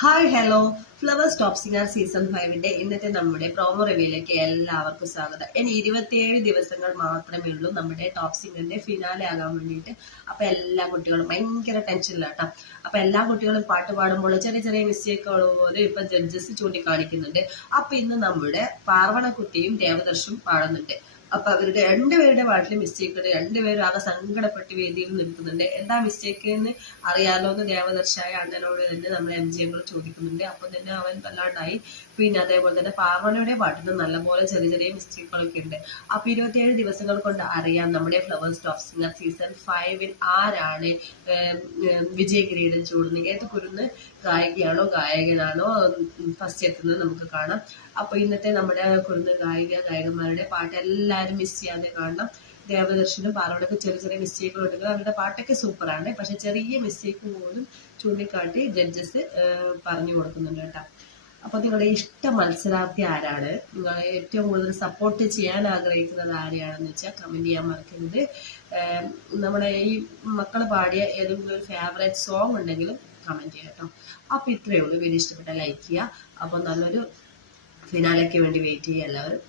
Hi hello Flowers top singer season ഫൈവിന്റെ ഇന്നത്തെ നമ്മുടെ promo റിവ്യൂയിലേക്ക് എല്ലാവർക്കും സ്വാഗതം. ഇനി ഇരുപത്തിയേഴ് ദിവസങ്ങൾ മാത്രമേ ഉള്ളൂ നമ്മുടെ ടോപ്പ് സിംഗറിന്റെ ഫിനാലെ ആകാൻ വേണ്ടിയിട്ട്. അപ്പൊ എല്ലാ കുട്ടികളും ഭയങ്കര ടെൻഷനിലാട്ടോ അപ്പൊ എല്ലാ കുട്ടികളും പാട്ട് പാടുമ്പോൾ ചെറിയ ചെറിയ മിസ്റ്റേക്കുകൾ പോലും ഇപ്പൊ ജഡ്ജസ് ചൂണ്ടിക്കാണിക്കുന്നുണ്ട്. അപ്പൊ ഇന്ന് നമ്മുടെ പാർവണക്കുട്ടിയും ദേവദർശും പാടുന്നുണ്ട്. അപ്പൊ അവരുടെ രണ്ടുപേരുടെ പാട്ടിൽ മിസ്റ്റേക്ക് ഉണ്ട്. രണ്ടുപേരും ആകെ സങ്കടപ്പെട്ട് വേദിയിൽ നിൽക്കുന്നുണ്ട്. എന്താ മിസ്റ്റേക്ക് എന്ന് അറിയാലോ എന്ന് ദേവദർശായ അണ്ണനോട് തന്നെ നമ്മൾ എം ജി എങ്ങൾ ചോദിക്കുന്നുണ്ട്. അപ്പൊ തന്നെ അവൻ വല്ലാണ്ടായി. പിന്നെ അതേപോലെ തന്നെ പാർവണയുടെ പാട്ടിന് നല്ലപോലെ ചെറിയ ചെറിയ മിസ്റ്റേക്കുകളൊക്കെ ഉണ്ട്. അപ്പൊ ഇരുപത്തിയേഴ് ദിവസങ്ങൾ കൊണ്ട് അറിയാം നമ്മുടെ ഫ്ലവേഴ്സ് ടോപ്പ് സിംഗർ സീസൺ ഫൈവിൽ ആരാണ് വിജയ കിരീടം ചൂടുന്നത് ഏത് കുരുന്ന് ഗായികയാണോ ഗായകനാണോ ഫസ്റ്റ് എത്തുന്നത് നമുക്ക് കാണാം. അപ്പൊ ഇന്നത്തെ നമ്മുടെ കുരുന്ന് ഗായിക ഗായകന്മാരുടെ പാട്ട് എല്ലാവരും മിസ് ചെയ്യാതെ കാണണം. ദേവദർശനും പാറോടൊക്കെ ചെറിയ ചെറിയ മിസ്റ്റേക്കുകൾ ഉണ്ടെങ്കിൽ അവരുടെ പാട്ടൊക്കെ സൂപ്പറാണ് പക്ഷെ ചെറിയ മിസ്റ്റേക്ക് പോലും ചൂണ്ടിക്കാട്ടി ജഡ്ജസ് പറഞ്ഞു കൊടുക്കുന്നുണ്ട് കേട്ടോ. അപ്പൊ നിങ്ങളുടെ ഇഷ്ട മത്സരാർത്ഥി ആരാണ്? നിങ്ങൾ ഏറ്റവും കൂടുതൽ സപ്പോർട്ട് ചെയ്യാൻ ആഗ്രഹിക്കുന്നത് ആരെയാണെന്ന് വെച്ചാൽ കമന്റ് ചെയ്യാൻ മറക്കരുത്. നമ്മുടെ ഈ മക്കൾ പാടിയ ഏതെങ്കിലും ഒരു ഫേവറേറ്റ് സോങ് ഉണ്ടെങ്കിലും കമന്റ് ചെയ്യാം കേട്ടോ. അപ്പൊ ഇത്രയേ ഉള്ളൂ. വീഡിയോ ഇഷ്ടപ്പെട്ട ലൈക്ക് ചെയ്യുക. അപ്പൊ നല്ലൊരു ഫിനാലയ്ക്ക് വേണ്ടി വെയിറ്റ് ചെയ്യുക എല്ലാവരും.